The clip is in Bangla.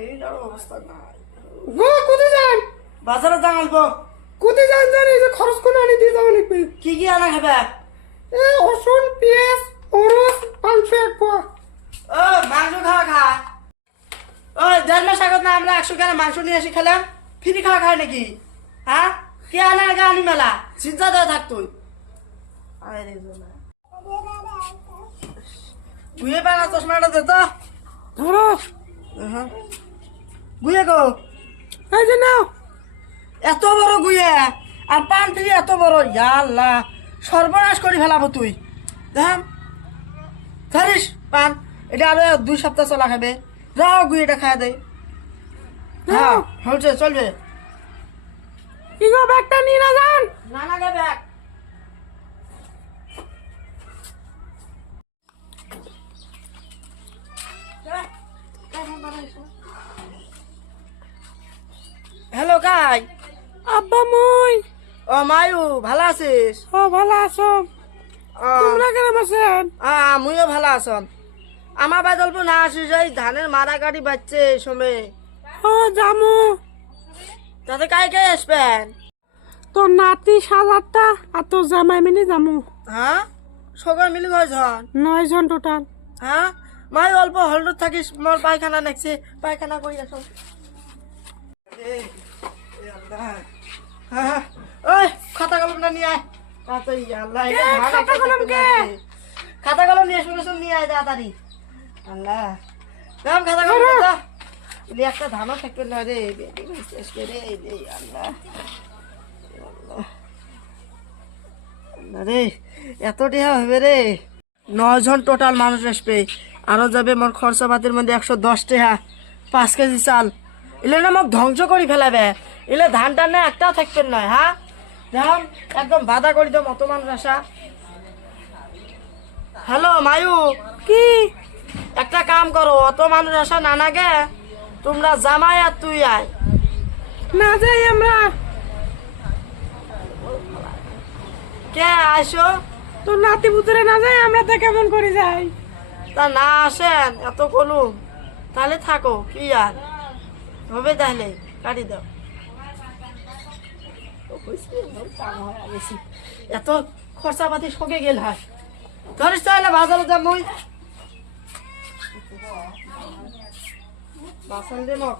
এইটার অবস্থা নাই গো কোথায় যান? বাজারে জানালবো কোথায় যান জানি এই যে খরচ করে আনি দিয়ে যাওয়া লাগবে। কি কি আনা খাবে এ রসুন পেঁয়াজ ওরস মাংস এক পোয়া। ও মাংস খাওয়া খা ওই 1.5 মাস আগত না আমরা 100 গ্রাম মাংস নিয়ে এসে খেলাম ফ্রি খাওয়া খায় নাকি হ্যাঁ কে আনা আগে আনি মেলা চিন্তা দেওয়া থাক তুই গুয়ে পানা চশমাটা দে তো ধরো গুয়ে গো এই যে নাও। এত বড় গুয়ে আর পান ফিরি এত বড় ইয়া আল্লাহ সর্বনাশ করে ফেলাবো তুই দেখ ধরিস পান এটা আরো 2 সপ্তাহ চলা খাবে যাও গুয়েটা খাওয়া দেয় হ্যাঁ হচ্ছে চলবে কি গো ব্যাগটা নিয়ে না যান? না না গে ব্যাগ হ্যালো কাই আব্বা মই। ও মায়ু ভালো আছিস ও ভালো আছো? তোমরা কেমন আছেন? আমিও ভালো আছম আমার বাই অল্প না আসিস এই ধানের মারা গাড়ি বাচ্চে এই সময় ও জামু। তাতে কাই কাই আসবেন তোর নাতি 7-8টা আর তোর জামাই মিনি জামু। হ্যাঁ সকাল মিলি হয়েছন 9 জন টোটাল। হ্যাঁ মাই অল্প হলরুদ থাকিস মোর পায়খানা নেকছে পায়খানা করি আসো ওই খাতা কলমটা নিয়ে আয় তাড়াতাড়ি আল্লাহ খাতা কলম কে? খাতা কলম নিয়ে শুনে নিয়ে আয় তাড়াতাড়ি আল্লাহ দাম খাতা কলম দে ইলি একটা ধানও থাকবে না রে শেষ করে রে আল্লাহ রে এত টিহা হবে রে 9 জন টোটাল মানুষ আসবে আরো যাবে মোর খরচাপাতির মধ্যে 110 টাকা 5 কেজি চাল এলে না মোক ধ্বংস করে ফেলাবে এলে ধান টান না একটাও থাকবেন নয় হ্যাঁ ধান একদম বাধা করে দাও অত মানুষ আসা হ্যালো মায়ু কি একটা কাম করো অত মানুষ আসা না না গে তোমরা জামাই আর তুই আয় না যাই আমরা? কে আসো তোর নাতি পুতুরে না যাই আমরা তো কেমন করে যাই? তা না আসেন এত কলুম তাহলে থাকো কি আর হবে তাহলে কাটি দাও এত খরচাপাতি সঙ্গে গেল হয় ধরিস তাহলে বাজারে যাম মই বাসন দে মক